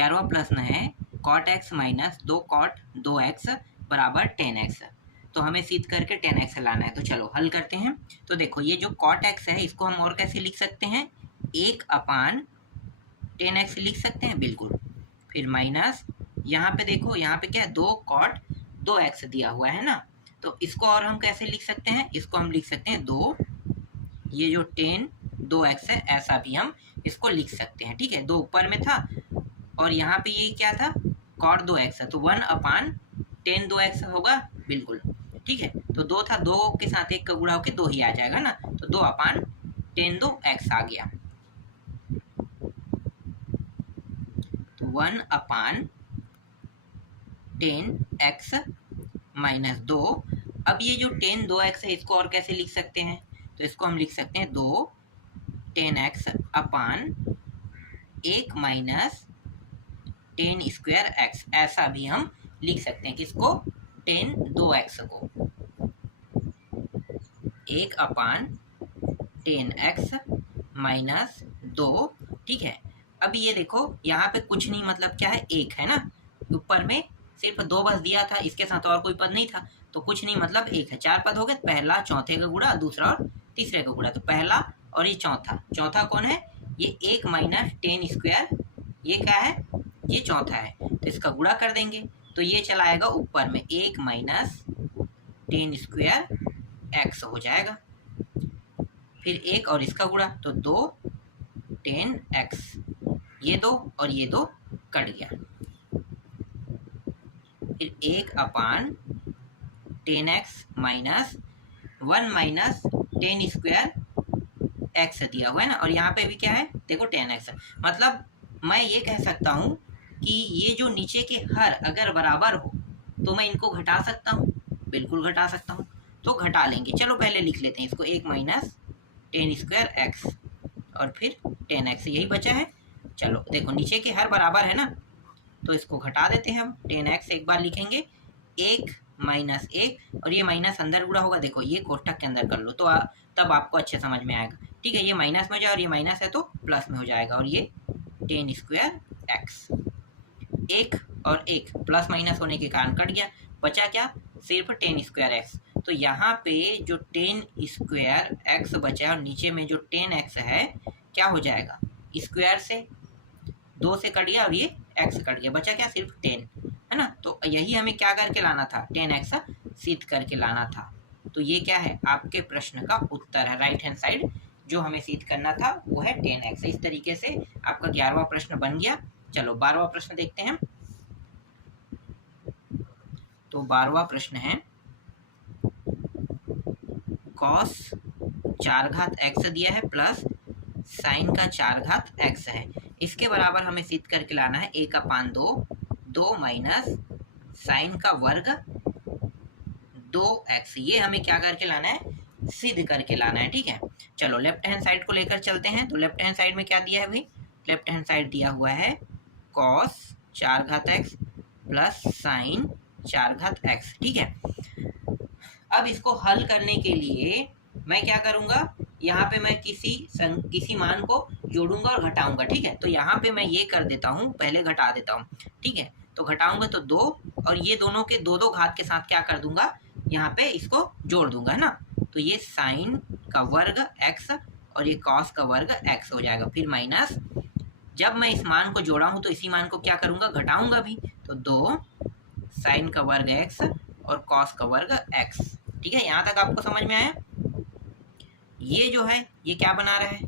11वां प्रश्न है cot x minus 2 cot 2x बराबर 10x। तो हमें सिद्ध करके 10x लाना है। तो चलो हल करते हैं। तो देखो ये जो कॉट एक्स है इसको हम और कैसे लिख सकते हैं, 1/10x लिख सकते हैं, बिल्कुल। फिर माइनस यहाँ पे देखो, यहाँ पे क्या है, 2 कॉट 2x दिया हुआ है ना, तो इसको और हम कैसे लिख सकते हैं, इसको हम लिख सकते हैं 2, ये जो 10 2x है ऐसा भी हम इसको लिख सकते हैं, ठीक है। 2 ऊपर में था और यहाँ पे ये क्या था, कॉट 2x है, तो 1/10 2x होगा, बिल्कुल, ठीक है। तो 2 था, 2 के साथ 1 का गुणा होकर 2 ही आ जाएगा ना, तो 2/10 2x आ गया। तो 1/10x माइनस 2। अब ये जो 10 2x है इसको और कैसे लिख सकते हैं, तो इसको हम लिख सकते हैं 2 10x अपान 1 माइनस 10 स्क्वायर x, ऐसा भी हम लिख सकते हैं। किसको, 10 2x को, 1/10x माइनस 2, ठीक है। अब ये देखो यहाँ पे कुछ नहीं, मतलब क्या है, 1 है ना, ऊपर में सिर्फ 2 बस दिया था, इसके साथ और कोई पद नहीं था, तो कुछ नहीं मतलब 1 है। 4 पद हो गए, पहला चौथे का गुणा, दूसरा और तीसरे का गुणा, तो पहला और ये चौथा कौन है, ये 1 माइनस 10 स्क्वायर, ये क्या है, ये चौथा है, तो इसका गुणा कर देंगे, तो ये चला आएगा ऊपर में 1 माइनस 10 स्क्वायर x हो जाएगा। फिर 1 और इसका गुणा, तो 2 10x, ये 2 और ये 2 कट गया। फिर 1/10x minus 1 minus 10 square x दिया हुआ है ना, और यहाँ पे भी क्या है, देखो 10x, मतलब मैं ये कह सकता हूँ कि ये जो नीचे के हर अगर बराबर हो तो मैं इनको घटा सकता हूँ, बिल्कुल घटा सकता हूँ, तो घटा लेंगे। चलो पहले लिख लेते हैं इसको, 1 माइनस 10 स्क्वायर x और फिर 10x, यही बचा है। चलो देखो नीचे के हर बराबर है ना, तो इसको घटा देते हैं हम, 10x एक बार लिखेंगे, 1 माइनस 1 और ये माइनस अंदर गुणा होगा, देखो ये कोष्टक के अंदर कर लो तो तब आपको अच्छे समझ में आएगा, ठीक है। ये माइनस में हो जाए और ये माइनस है तो प्लस में हो जाएगा, और ये 10 स्क्वायर x, 1 और 1 प्लस माइनस होने के कारण कट गया, बचा क्या, सिर्फ 10 स्क्वायर x। तो यहाँ पे जो 10 स्क्वायर x बचा है और नीचे में जो 10x है क्या हो जाएगा, स्क्वायर से 2 से कट गया और ये x कट गया, बचा क्या, सिर्फ 10 है ना। तो यही हमें क्या करके लाना था, 10x सिद्ध करके लाना था। तो ये क्या है, आपके प्रश्न का उत्तर है, राइट हैंड साइड जो हमें सिद्ध करना था वो है 10x। इस तरीके से आपका 11वां प्रश्न बन गया। चलो 12वां प्रश्न देखते हैं। तो 12वां प्रश्न है cos 4 घात x दिया है प्लस साइन का 4 घात x है, इसके बराबर हमें सिद्ध करके लाना है 1/2 2 माइनस साइन का वर्ग 2x, ये हमें क्या करके लाना है, सिद्ध करके लाना है, ठीक है। चलो लेफ्ट हैंड साइड को लेकर चलते हैं। तो लेफ्ट हैंड साइड में क्या दिया है भाई, लेफ्ट हैंड साइड दिया हुआ है cos 4 घात x प्लस साइन 4 घात x, ठीक है। अब इसको हल करने के लिए मैं क्या करूंगा, यहाँ पे मैं किसी मान को जोड़ूंगा और घटाऊंगा, ठीक है। तो यहाँ पे मैं ये कर देता हूँ, पहले घटा देता हूँ, ठीक है। तो घटाऊंगा तो 2 और ये दोनों के 2 घात के साथ क्या कर दूंगा, यहाँ पे इसको जोड़ दूंगा ना, तो ये साइन का वर्ग x और ये कॉस का वर्ग x हो जाएगा। फिर माइनस, जब मैं इस मान को जोड़ा हूँ तो इसी मान को क्या करूंगा, घटाऊंगा भी, तो 2 साइन का वर्ग x और कॉस का वर्ग x, ठीक है। यहाँ तक आपको समझ में आया। ये जो है ये क्या बना रहा है,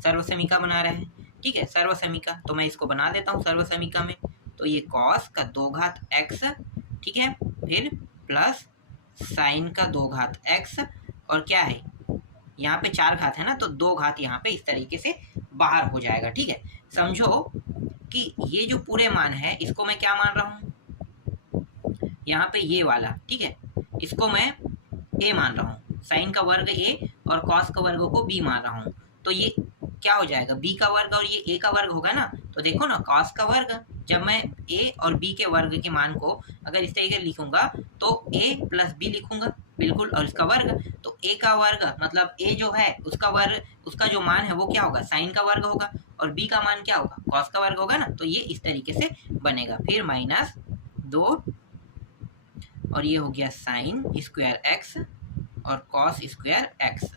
सर्वसमीका बना रहा है, ठीक है, सर्वसमीका। तो मैं इसको बना देता हूँ सर्वसमीका में, तो ये कॉस का 2 घात x, ठीक है, फिर प्लस साइन का 2 घात x और क्या है, यहाँ पे 4 घात है ना, तो 2 घात यहाँ पे इस तरीके से बाहर हो जाएगा, ठीक है। समझो कि ये जो पूरे मान है इसको मैं क्या मान रहा हूँ, यहाँ पे ये वाला, ठीक है, इसको मैं a मान रहा हूँ, साइन का वर्ग a और कॉस का वर्ग को b मान रहा हूँ, तो ये क्या हो जाएगा, b का वर्ग और ये a का वर्ग होगा ना। तो देखो ना, कॉस का वर्ग, जब मैं a और b के वर्ग के मान को अगर इस तरीके से लिखूंगा तो a प्लस b लिखूंगा, बिल्कुल, और इसका वर्ग, तो a का वर्ग मतलब a जो है उसका वर्ग, उसका जो मान है वो क्या होगा, साइन का वर्ग होगा, और b का मान क्या होगा, कॉस का वर्ग होगा ना। तो ये इस तरीके से बनेगा। फिर -2 और ये हो गया साइन स्क्वायर एक्स और कॉस स्क्वायर एक्स।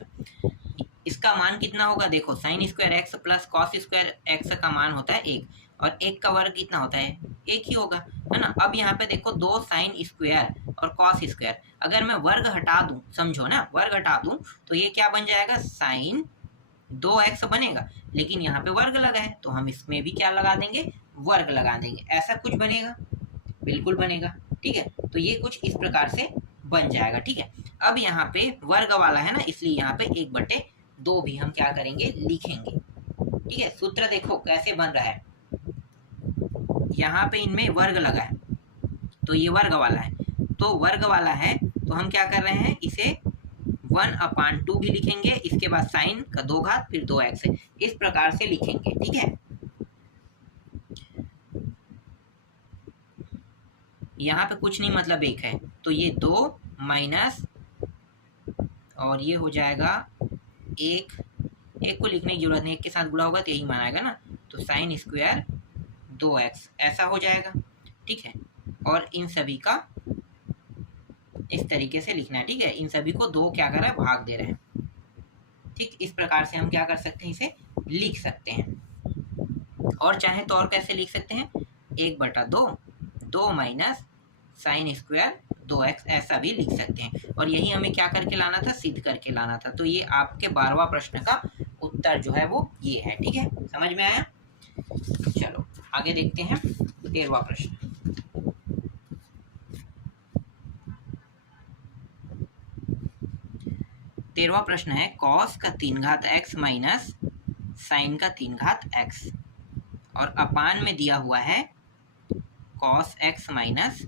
इसका मान कितना होगा, देखो sine square x plus cos square x का मान होता है 1, और 1 का वर्ग कितना होता है, 1 ही होगा, है ना। अब यहाँ पे देखो 2 साइन स्क्वायर और कॉस स्क्वायर, अगर मैं वर्ग हटा दूं, समझो ना, वर्ग हटा दूं तो ये क्या बन जाएगा, साइन 2x बनेगा। लेकिन यहाँ पे वर्ग लगा है तो हम इसमें भी क्या लगा देंगे, वर्ग लगा देंगे। ऐसा कुछ बनेगा, बिल्कुल बनेगा, ठीक है। तो ये कुछ इस प्रकार से बन जाएगा, ठीक है। अब यहाँ पे वर्ग वाला है ना, इसलिए यहाँ पे 1/2 भी हम क्या करेंगे, लिखेंगे, ठीक है। सूत्र देखो कैसे बन रहा है, यहाँ पे इनमें वर्ग लगा है तो ये वर्ग वाला है, तो वर्ग वाला है तो हम क्या कर रहे हैं, इसे 1/2 भी लिखेंगे, इसके बाद साइन का 2 घात फिर 2x, इस प्रकार से लिखेंगे, ठीक है। यहाँ पे कुछ नहीं, मतलब 1 है तो ये 2 माइनस और ये हो जाएगा 1, 1 को लिखने की जरूरत नहीं, 1 के साथ गुणा होगा तो यही मान आएगा ना, तो साइन स्क्वायर 2x ऐसा हो जाएगा, ठीक है। और इन सभी का इस तरीके से लिखना है, ठीक है। इन सभी को 2 क्या कर रहा है, भाग दे रहे हैं, ठीक। इस प्रकार से हम क्या कर सकते हैं, इसे लिख सकते हैं। और चाहे तो और कैसे लिख सकते हैं, 1/2, 2 माइनस साइन स्क्वायर 2x ऐसा भी लिख सकते हैं। और यही हमें क्या करके लाना था, सिद्ध करके लाना था। तो ये आपके 12वां प्रश्न का उत्तर जो है वो ये है, ठीक है। समझ में आया। चलो आगे देखते हैं 13वां प्रश्न। तेरहवां प्रश्न है कॉस का 3 घात x माइनस साइन का 3 घात x, और अपान में दिया हुआ है cos x minus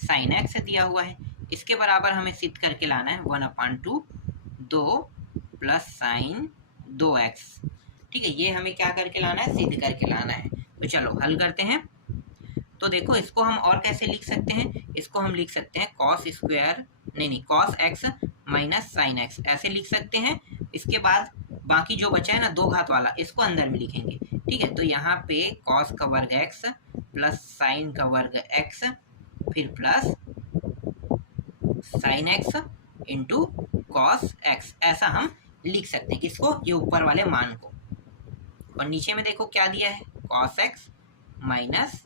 sine x दिया हुआ है। इसके बराबर हमें सिद्ध करके लाना है 1/2 2 प्लस साइन 2x, ठीक है। ये हमें क्या करके लाना है, सिद्ध करके लाना है। तो चलो हल करते हैं। तो देखो इसको हम और कैसे लिख सकते हैं, इसको हम लिख सकते हैं कॉस स्क्वायर, नहीं cos x minus sine x ऐसे लिख सकते हैं। इसके बाद बाकी जो बचा है ना 2 घात वाला, इसको अंदर में लिखेंगे, ठीक है। तो यहाँ पे कॉस का वर्ग x प्लस साइन का वर्ग x फिर plus sign x into cos x, ऐसा हम लिख सकते हैं किसको, ये ऊपर वाले मान को। और नीचे में देखो क्या दिया है, cos x minus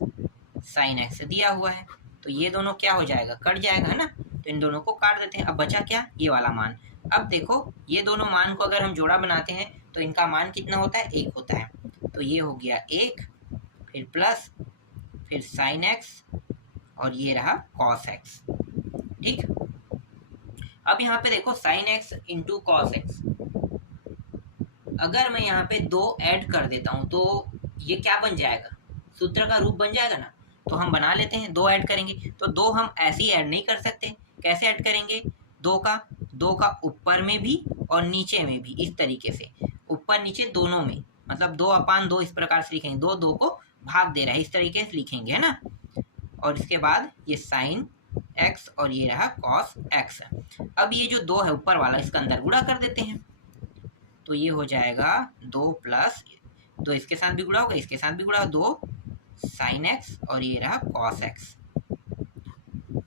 sine x दिया हुआ है। तो ये दोनों क्या हो जाएगा, कट जाएगा, है ना। तो इन दोनों को काट देते हैं। अब बचा क्या, ये वाला मान। अब देखो ये दोनों मान को अगर हम जोड़ा बनाते हैं तो इनका मान कितना होता है, 1 होता है। तो ये हो गया 1 फिर प्लस फिर साइन एक्स और ये रहा कॉस एक्स, ठीक। अब यहाँ पे देखो sine x into cos x, अगर मैं यहाँ पे 2 ऐड कर देता हूँ तो ये क्या बन जाएगा, सूत्र का रूप बन जाएगा ना। तो हम बना लेते हैं, 2 ऐड करेंगे। तो 2 हम ऐसे ही ऐड नहीं कर सकते, कैसे ऐड करेंगे, 2 का ऊपर में भी और नीचे में भी, इस तरीके से ऊपर नीचे दोनों में, मतलब 2/2 इस प्रकार से लिखेंगे, 2 को भाग दे रहा है, इस तरीके से लिखेंगे, है ना। और इसके बाद ये साइन एक्स और ये रहा कॉस एक्स। अब ये जो 2 है ऊपर वाला, इसका अंदर गुणा कर देते हैं। तो ये हो जाएगा 2 प्लस 2 इसके साथ भी गुणा होगा, इसके साथ भी गुणा होगा, 2 साइन एक्स और ये रहा कॉस एक्स।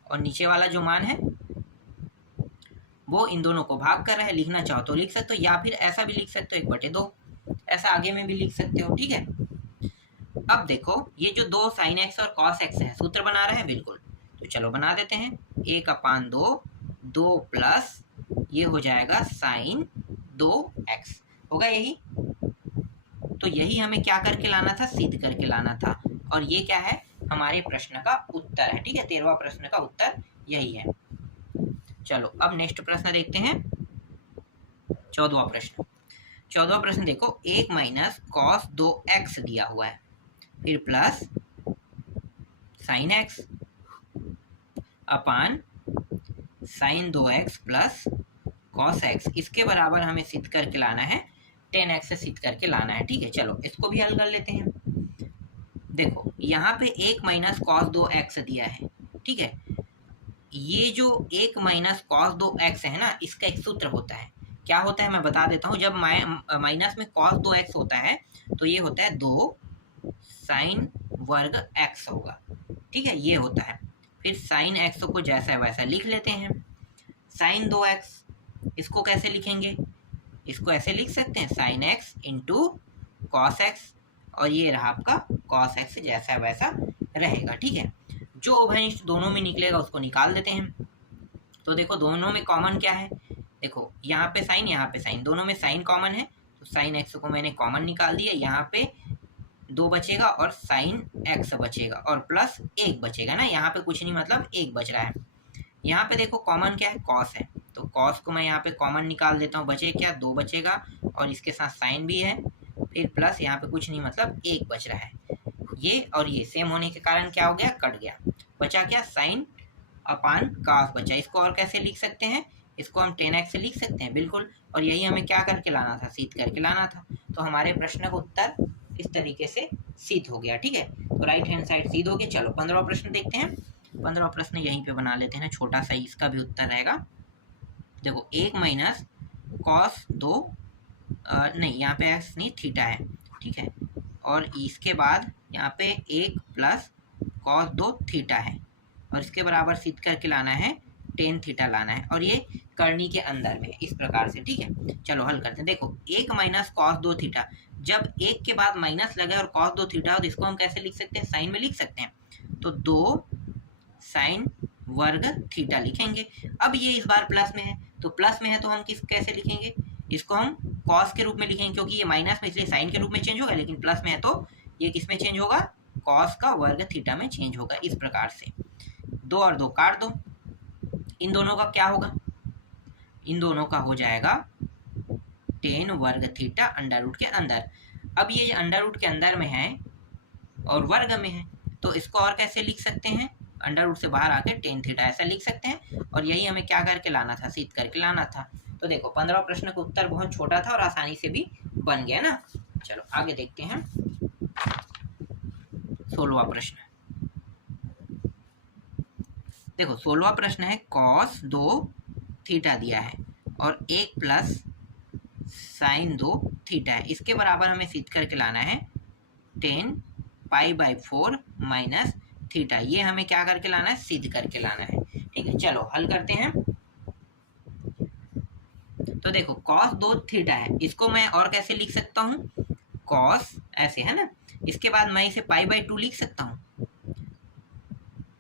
और नीचे वाला जो मान है वो इन दोनों को भाग कर रहा है, लिखना चाहो तो लिख सकते हो, या फिर ऐसा भी लिख सकते हो 1/2, ऐसा आगे में भी लिख सकते हो, ठीक है। अब देखो ये जो 2 साइन एक्स और कॉस एक्स है, सूत्र बना रहा है, बिल्कुल। तो चलो बना देते हैं, 1/2 2 प्लस ये हो जाएगा साइन 2x, होगा यही। तो यही हमें क्या करके लाना था, सिद्ध करके लाना था। और ये क्या है, हमारे प्रश्न का उत्तर है, ठीक है। 13वां प्रश्न का उत्तर यही है। चलो अब नेक्स्ट प्रश्न देखते हैं, 14वां प्रश्न। 14वां प्रश्न देखो 1 माइनस कॉस 2x दिया हुआ है, फिर प्लस साइन x अपान sign 2x plus cos x, इसके बराबर हमें सिद्ध करके लाना है 10x से सिद्ध करके लाना है, ठीक है। चलो इसको भी हल कर लेते हैं। देखो यहाँ पे 1 माइनस कॉस 2x दिया है, ठीक है। ये जो 1 माइनस कॉस 2x है ना, इसका एक सूत्र होता है। क्या होता है मैं बता देता हूँ। जब माइनस में कॉस 2x होता है तो ये होता है 2 साइन वर्ग x होगा, ठीक है, ये होता है। फिर साइन x को जैसा है वैसा लिख लेते हैं। साइन 2x, इसको कैसे लिखेंगे? इसको ऐसे लिख सकते हैं sine x into cos x, और ये रहा आपका कॉस एक्स जैसा वैसा रहेगा, ठीक है। जो उभयनिष्ठ दोनों में निकलेगा उसको निकाल देते हैं। तो देखो दोनों में कॉमन क्या है, देखो यहाँ पे साइन यहाँ पे साइन, दोनों में साइन कॉमन है, तो साइन एक्स को मैंने कॉमन निकाल दिया। यहाँ पे 2 बचेगा और साइन एक्स बचेगा और प्लस 1 बचेगा ना, यहाँ पे कुछ नहीं मतलब 1 बच रहा है। यहाँ पे देखो कॉमन क्या है, कॉस है, तो कॉस को मैं यहाँ पे कॉमन निकाल देता हूँ, बचे क्या 2 बचेगा और इसके साथ साइन भी है, फिर प्लस यहाँ पे कुछ नहीं मतलब 1 बच रहा है। ये और ये सेम होने के कारण क्या हो गया, कट गया, बचा क्या साइन अपान कॉस बचा। इसको और कैसे लिख सकते हैं, इसको हम 10x से लिख सकते हैं बिल्कुल, और यही हमें क्या करके लाना था, सिद्ध करके लाना था। तो हमारे प्रश्न का उत्तर इस तरीके से सिद्ध हो गया, ठीक है। तो राइट हैंड साइड सिद्ध हो गया। चलो 15वां प्रश्न देखते हैं। 15वां प्रश्न यहीं पे बना लेते हैं ना, छोटा सा, इसका भी उत्तर रहेगा। देखो 1 माइनस कॉस 2 नहीं, यहाँ पे एक्स नहीं थीटा है, ठीक है, और इसके बाद यहाँ पे 1 प्लस कॉस 2 थीटा है, और इसके बराबर सिद्ध करके लाना है, टेन थीटा लाना है, और ये करनी के अंदर में इस प्रकार से, ठीक है। चलो हल करते हैं। देखो 1 माइनस कॉस 2 थीटा, जब 1 के बाद माइनस लगे और कॉस 2 थीटा हो तो इसको हम कैसे लिख सकते हैं, साइन में लिख सकते हैं, तो 2 साइन वर्ग थीटा लिखेंगे। अब ये इस बार प्लस में है, तो प्लस में है तो हम कैसे लिखेंगे, इसको हम कॉस के रूप में लिखेंगे, क्योंकि ये माइनस में इसलिए साइन के रूप में चेंज होगा, लेकिन प्लस में है तो ये किस में चेंज होगा, कॉस का वर्ग थीटा में चेंज होगा। इस प्रकार से 2 और 2 काट दो, इन दोनों का क्या होगा, इन दोनों का हो जाएगा टेन वर्ग थीटा अंडर रूट के अंदर। अब ये अंडर रूट के अंदर में है और वर्ग में है, तो इसको और कैसे लिख सकते हैं, अंडर रूट से बाहर आके टेन थीटा ऐसा लिख सकते हैं, और यही हमें क्या करके लाना था, सिद्ध करके लाना था। तो देखो 15 प्रश्न का उत्तर बहुत छोटा था और आसानी से भी बन गया ना। चलो आगे देखते हैं 16वां प्रश्न। देखो 16वां प्रश्न है, कॉस 2 थीटा दिया है और 1 प्लस साइन 2 थीटा है, इसके बराबर हमें सिद्ध करके लाना है 10 पाई बाई 4 माइनस थीटा। ये हमें क्या करके लाना है, सिद्ध करके लाना है, ठीक है। चलो हल करते हैं। तो देखो कॉस 2 थीटा है, इसको मैं और कैसे लिख सकता हूँ, कॉस ऐसे है ना, इसके बाद मैं इसे पाई बाई 2 लिख सकता हूँ,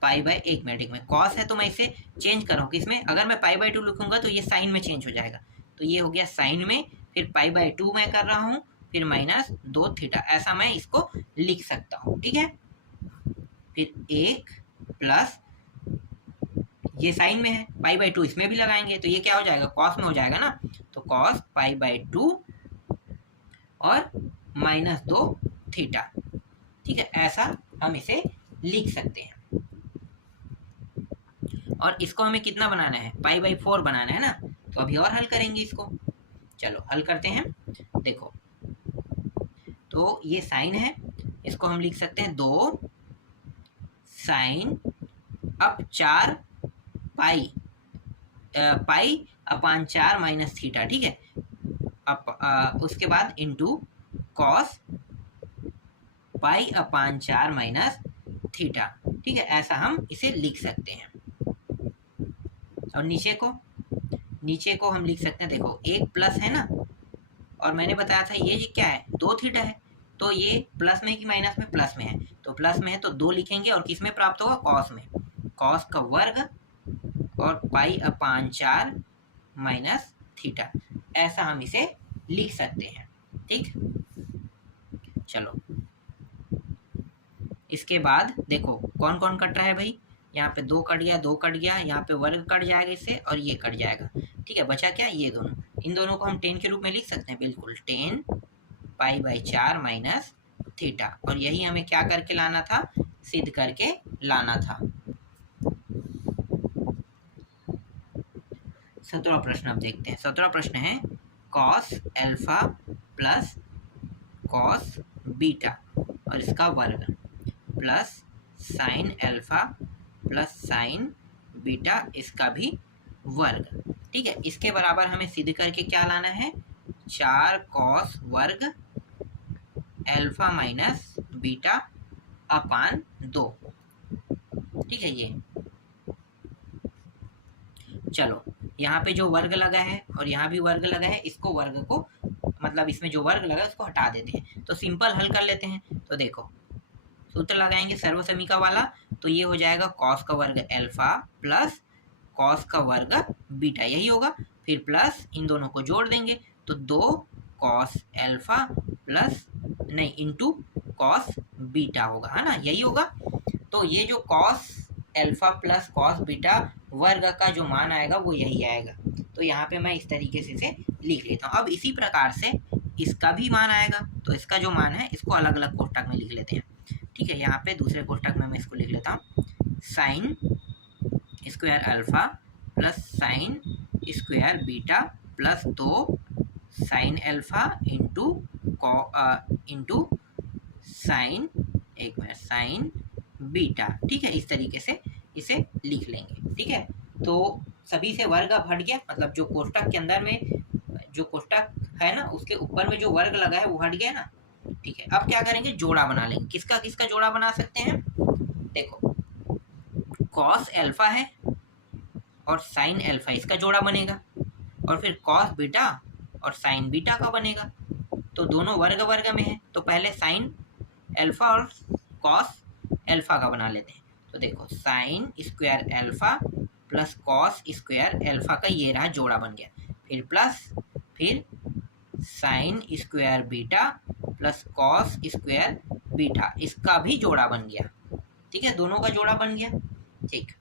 पाई बाई, एक मिनट में कॉस है तो मैं इसे चेंज कर रहा हूँ किसमें, अगर मैं पाई बाई 2 लिखूंगा तो ये साइन में चेंज हो जाएगा, तो ये हो गया साइन में, फिर पाई बाई 2 मैं कर रहा हूँ, फिर माइनस 2 थीटा, ऐसा मैं इसको लिख सकता हूँ, ठीक है। फिर 1 प्लस, ये साइन में है, पाई बाई 2 इसमें भी लगाएंगे तो ये क्या हो जाएगा, कॉस में हो जाएगा ना, तो कॉस पाई बाई 2 और माइनस 2 थीटा, ठीक है, ऐसा हम इसे लिख सकते हैं। और इसको हमें कितना बनाना है, पाई बाई 4 बनाना है ना, तो अभी और हल करेंगे इसको। चलो हल करते हैं। देखो तो ये साइन है, इसको हम लिख सकते हैं 2 साइन अप 4 पाई पाई अपान 4 माइनस थीटा, ठीक है। उसके बाद इंटू कॉस पाई अपान 4 माइनस थीटा, ठीक है, ऐसा हम इसे लिख सकते हैं। और नीचे को हम लिख सकते हैं, देखो 1 प्लस है ना, और मैंने बताया था ये क्या है, 2 थीटा है, तो ये प्लस में कि माइनस में, प्लस में है, तो प्लस में है तो 2 लिखेंगे, और किस में प्राप्त होगा, कॉस में, कॉस का वर्ग और पाई अपान 4 माइनस थीटा, ऐसा हम इसे लिख सकते हैं, ठीक। चलो इसके बाद देखो कौन कौन कट रहा है भाई, यहाँ पे 2 कट गया, 2 कट गया, यहाँ पे वर्ग कट जाएगा इससे, और ये कट जाएगा, ठीक है। बचा क्या, ये दोनों, इन दोनों को हम 10 के रूप में लिख सकते हैं, बिल्कुल 10 पाई बाई 4 माइनस थीटा, और यही हमें क्या करके लाना था, सिद्ध करके लाना था। 17वां प्रश्न अब देखते हैं। 17वां प्रश्न है, cos alpha plus cos beta और इसका वर्ग plus sine alpha plus sign beta इसका भी वर्ग। ठीक है, इसके बराबर हमें सिद्ध करके क्या लाना है, 4 कॉस वर्ग अल्फा माइनस बीटा अपान 2। ठीक है, ये चलो यहाँ पे जो वर्ग लगा है और यहाँ भी वर्ग लगा है, इसको वर्ग को मतलब इसमें जो वर्ग लगा है उसको हटा देते हैं। तो सिंपल हल कर लेते हैं। तो देखो सूत्र लगाएंगे सर्वसमीका वाला, तो ये हो जाएगा कॉस का वर्ग अल्फा प्लस कॉस का वर्ग बीटा, यही होगा। फिर प्लस इन दोनों को जोड़ देंगे तो 2 कॉस अल्फा प्लस नहीं इंटू कॉस बीटा होगा, है ना, यही होगा। तो ये जो cos alpha plus cos beta वर्ग का जो मान आएगा वो यही आएगा। तो यहाँ पे मैं इस तरीके से इसे लिख लेता हूँ। अब इसी प्रकार से इसका भी मान आएगा, तो इसका जो मान है इसको अलग अलग कोष्टक में लिख लेते हैं। ठीक है, यहाँ पे दूसरे कोष्टक में मैं इसको लिख लेता हूँ, sine square alpha plus sine square beta plus 2 sine alpha into sine sign beta. ठीक है, इस तरीके से इसे लिख लेंगे। ठीक है, तो सभी से वर्ग अब हट गया, मतलब जो कोष्टक के अंदर में जो कोष्टक है ना उसके ऊपर में जो वर्ग लगा है वो हट गया ना। ठीक है, अब क्या करेंगे, जोड़ा बना लेंगे। किसका किसका जोड़ा बना सकते हैं, देखो कॉस अल्फा है और साइन अल्फा, इसका जोड़ा बनेगा, और फिर कॉस बीटा और साइन बीटा का बनेगा। तो दोनों वर्ग वर्ग में है, तो पहले साइन अल्फा और कॉस अल्फा का बना लेते हैं। तो देखो sine square alpha plus cos square alpha का ये रहा जोड़ा बन गया। फिर प्लस फिर sine square beta plus cos square beta, इसका भी जोड़ा बन गया। ठीक है, दोनों का जोड़ा बन गया। ठीक,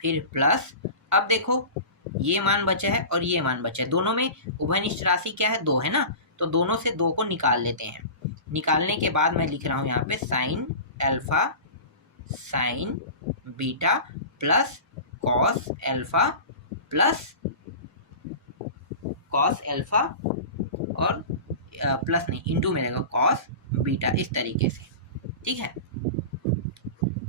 फिर प्लस अब देखो ये मान बचा है और ये मान बचा है, दोनों में उभयनिष्ठ राशि क्या है, 2 है ना, तो दोनों से 2 को निकाल लेते हैं। निकालने के बाद मैं लिख रहा हूँ यहाँ पे sine alpha sign beta plus cos alpha plus cos alpha और प्लस नहीं इंटू में रहेगा कॉस बीटा, इस तरीके से। ठीक है,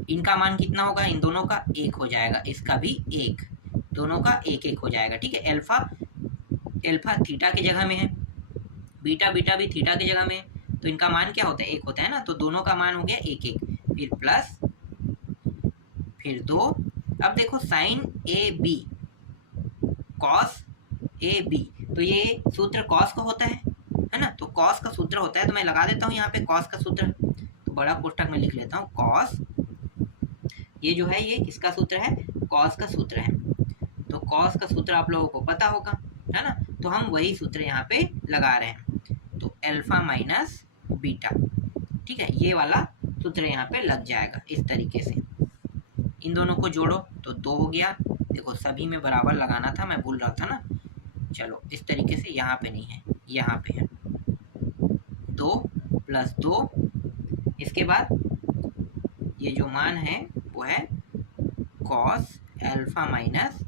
इनका मान कितना होगा, इन दोनों का 1 हो जाएगा, इसका भी 1, दोनों का 1 हो जाएगा। ठीक है, अल्फा अल्फा थीटा की जगह में है, बीटा बीटा भी थीटा की जगह में है, तो इनका मान क्या होता है, 1 होता है ना, तो दोनों का मान हो गया 1 फिर प्लस फिर 2। अब देखो sine A B cos A B, तो ये सूत्र कॉस का होता है ना, तो कॉस का सूत्र होता है, तो मैं लगा देता हूँ यहाँ पे कॉस का सूत्र। तो बड़ा कोष्टक में लिख लेता हूँ कॉस, ये जो है ये किसका सूत्र है, कॉस का सूत्र है। तो कॉस का सूत्र आप लोगों को पता होगा, है ना, तो हम वही सूत्र यहाँ पे लगा रहे हैं। तो अल्फा माइनस बीटा, ठीक है, ये वाला सूत्र यहाँ पे लग जाएगा इस तरीके से। इन दोनों को जोड़ो तो 2 हो गया। देखो सभी में बराबर लगाना था, मैं भूल रहा था ना। चलो इस तरीके से, यहाँ पे नहीं है, यहाँ पे है 2 + 2। इसके बाद ये जो मान है वो है कॉस अल्फा माइनस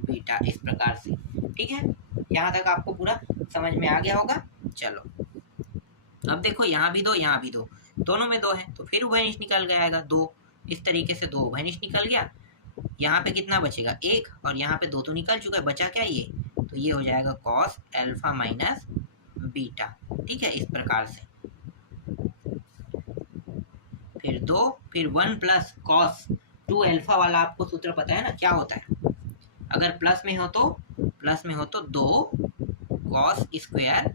बीटा, इस प्रकार से। ठीक है, यहाँ तक आपको पूरा समझ में आ गया होगा। चलो अब देखो यहाँ भी 2 यहाँ भी 2, दोनों में 2 है, तो फिर उभयनिष्ठ निकल जाएगा 2, इस तरीके से 2 उभयनिष्ठ निकल गया। यहाँ पे कितना बचेगा 1, और यहाँ पे 2 तो निकल चुका है, बचा क्या ये, तो ये हो जाएगा कॉस अल्फा माइनस बीटा। ठीक है, इस प्रकार से। फिर 2 फिर 1 प्लस कॉस 2 अल्फा वाला आपको सूत्र पता है ना क्या होता है, अगर प्लस में हो तो 2 cos square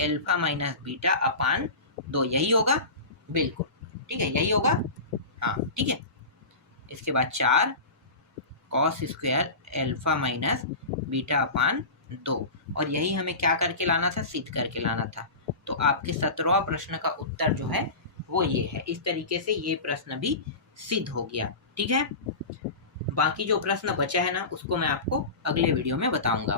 alpha minus beta अपान 2, यही होगा बिल्कुल। ठीक है, यही होगा, हाँ ठीक है। इसके बाद 4 cos square alpha minus beta अपान 2, और यही हमें क्या करके लाना था, सिद्ध करके लाना था। तो आपके 17वां प्रश्न का उत्तर जो है वो ये है। इस तरीके से ये प्रश्न भी सिद्ध हो गया। ठीक है, बाकी जो प्रश्न बचा है ना उसको मैं आपको अगले वीडियो में बताऊंगा।